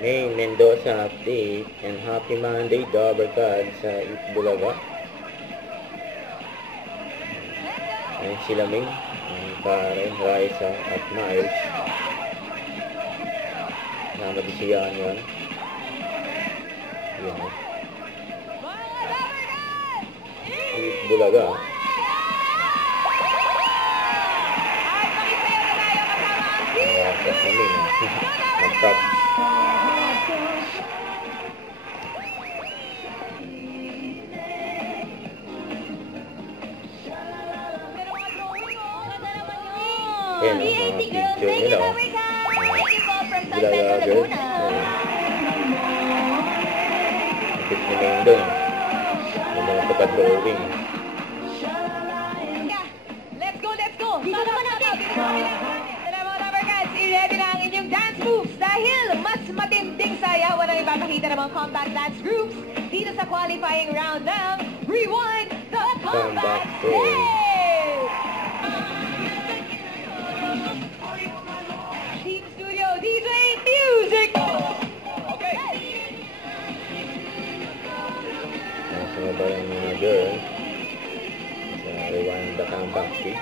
May Mendoza update and happy Monday Dabarkad sa Itbulaga. Ayan sila Ming, Karen, Raisa at Miles. Nama di siya yan. Yan. Itbulaga. Atas na Ming. Mag-top. Ayan o, mga picture nila o. Itbulaga girls. Kapit ni Ming doon. Yung mga pagka-drawing. Let's go, let's go! Dito naman natin! Tara mga Dabarkads, i-ready na ang inyong dance moves dahil mas matinding sayawan ang ipapakita ng mga compact dance groups dito sa qualifying round ng Rewind the Comeback Stage! Team Studio DJ Music! Okay! Nasama ba yung mga girls sa Rewind the Comeback Stage?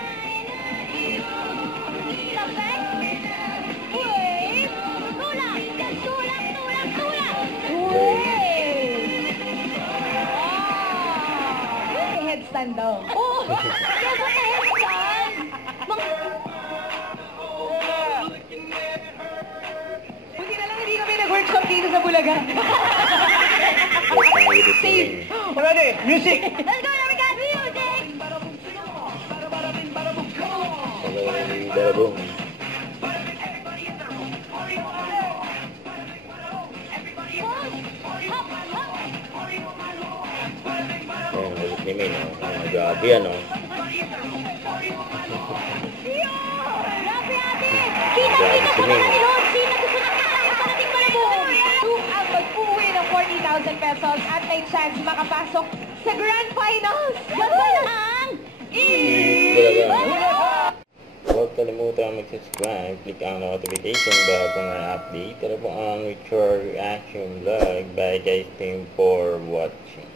Headstand daw. Oh! Kaya ba headstand? Buti na lang hindi kami nag-workshop dito sa Bulaga. Safe. Ready, music! Let's go, Dabarkad! Music! Sabay yung dalabong. Ayan, ulit ni Min, o. Grabe yan, o. Kita-kita sa mga nilod! Sino gusto na parating pa na buong? Yung ang mag-uwi ng 40,000 pesos at may chance makapasok sa Grand Finals! Yan ba lang? Bulaga. Huwag kalimutan mag-subscribe, click ang notification bell kung may update. Tara po ang with your reaction vlog. Bye guys, thank you for watching.